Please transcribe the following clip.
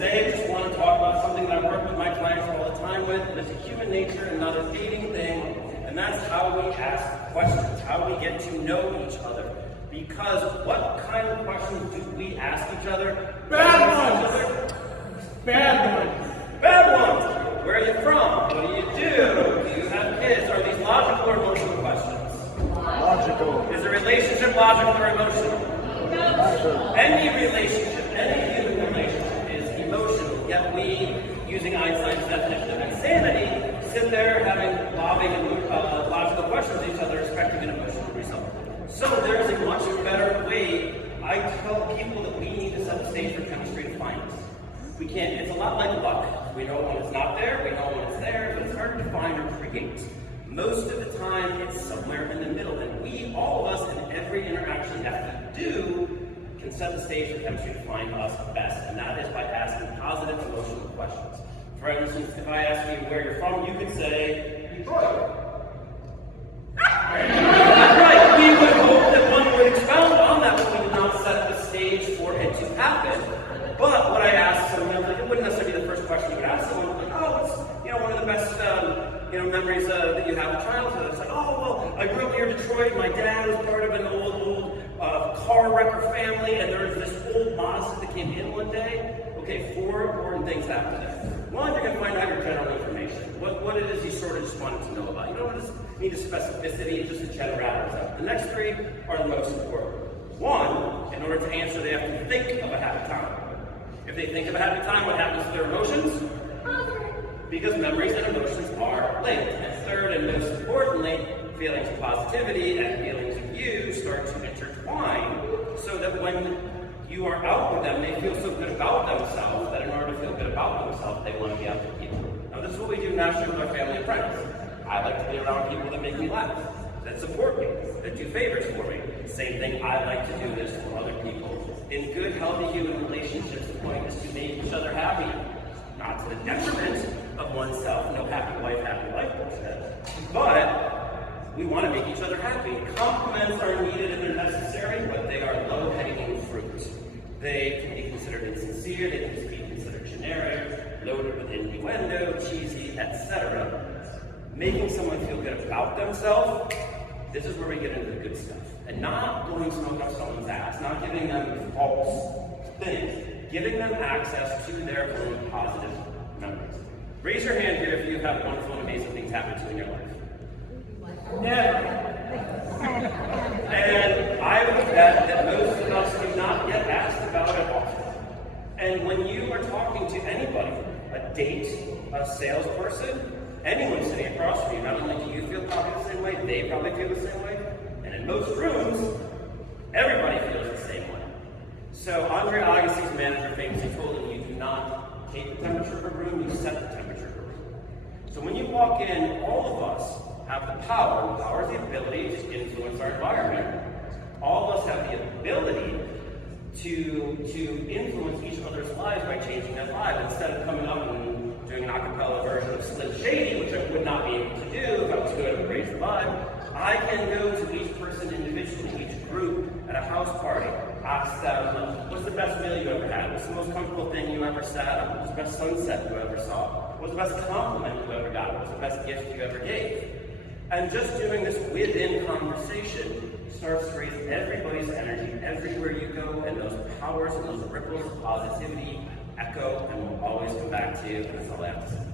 today I just want to talk about something that I work with my clients all the time with. It's a human nature and not a dating thing, and that's how we ask questions, how we get to know each other. Because what kind of questions do we ask each other? Bad ones! Bad ones! Bad ones! Where are you from? What do you do? Do you have kids? Are these logical or emotional questions? Logical. Is a relationship logical or emotional? Logical. Any relationship, any human relationship is emotional, yet we, using Einstein's definition of insanity, sit there having logical questions with each other, expecting an emotional result. So there's a much better way. I tell people that we need to set the stage for chemistry to find us. We can't, it's a lot like luck. We know when it's not there, we know when it's there, but it's hard to find or create. Most of the time, it's somewhere in the middle, and we, all of us, in every interaction that we do, can set the stage for chemistry to find us best, and that is by asking positive emotional questions. For instance, if I ask you where you're from, you could say, Detroit. Right, we would hope that one would expound on that, but we did not set the stage for it to happen. But what I asked someone, it wouldn't necessarily be the first question you would ask someone, like, oh, what's one of the best memories that you have of childhood? It's like, oh, well, I grew up near Detroit. My dad was part of an old car wrecker family, and there was this old Mazda that came in one day. Okay, 4 important things after that. One, you're going to find out your general information. What it is you sort of just wanted to know about. You don't just need a specificity, just a generality. The next 3 are the most important. One, in order to answer, they have to think of a happy time. If they think of a happy time, what happens to their emotions? Because memories and emotions are linked. And third, and most importantly, feelings of positivity and feelings of you start to intertwine so that when you are out with them, they feel so good about themselves that in order to feel good about themselves, they want to be out with people. Now, this is what we do naturally with our family and friends. I like to be around people that make me laugh, that support me, that do favors for me. Same thing, I like to do this for other people. In good, healthy human relationships, the point is to make each other happy, not to the detriment of oneself. No happy wife, happy life bullshit. But we want to make each other happy. Compliments are needed and they're necessary, but they are low-hanging fruit. They can be considered insincere, they can be considered generic, loaded with innuendo, cheesy, etc. Making someone feel good about themselves, this is where we get into the good stuff. And not blowing smoke up someone's ass, not giving them false things, giving them access to their own positive memories. Raise your hand here if you have wonderful and amazing things happen to you in your life. Never. And I would bet that most of us do not get asked about it often. And when you are talking to anybody, a date, a salesperson, anyone sitting across from you, not only do you feel probably the same way, they probably feel the same way. And in most rooms, everybody feels the same way. So Andre Agassi's manager famously told him, you do not take the temperature of a room, you set the temperature of a room. So when you walk in, all of us have the power. The power is the ability to influence our environment. All of us have the ability to influence each other's lives by changing their lives. Instead of coming up and doing an a cappella version of Slim Shady, which I would not be able to do if I was good at Raise the Vibe, I can go to each person individually, each group, at a house party, ask them, what's the best meal you ever had? What's the most comfortable thing you ever sat on? What's the best sunset you ever saw? What's the best compliment you ever got? What's the best gift you ever gave? And just doing this within conversation starts to raise everybody's energy everywhere you go, and those powers and those ripples of positivity echo and will always come back to you, and that's all I have to say.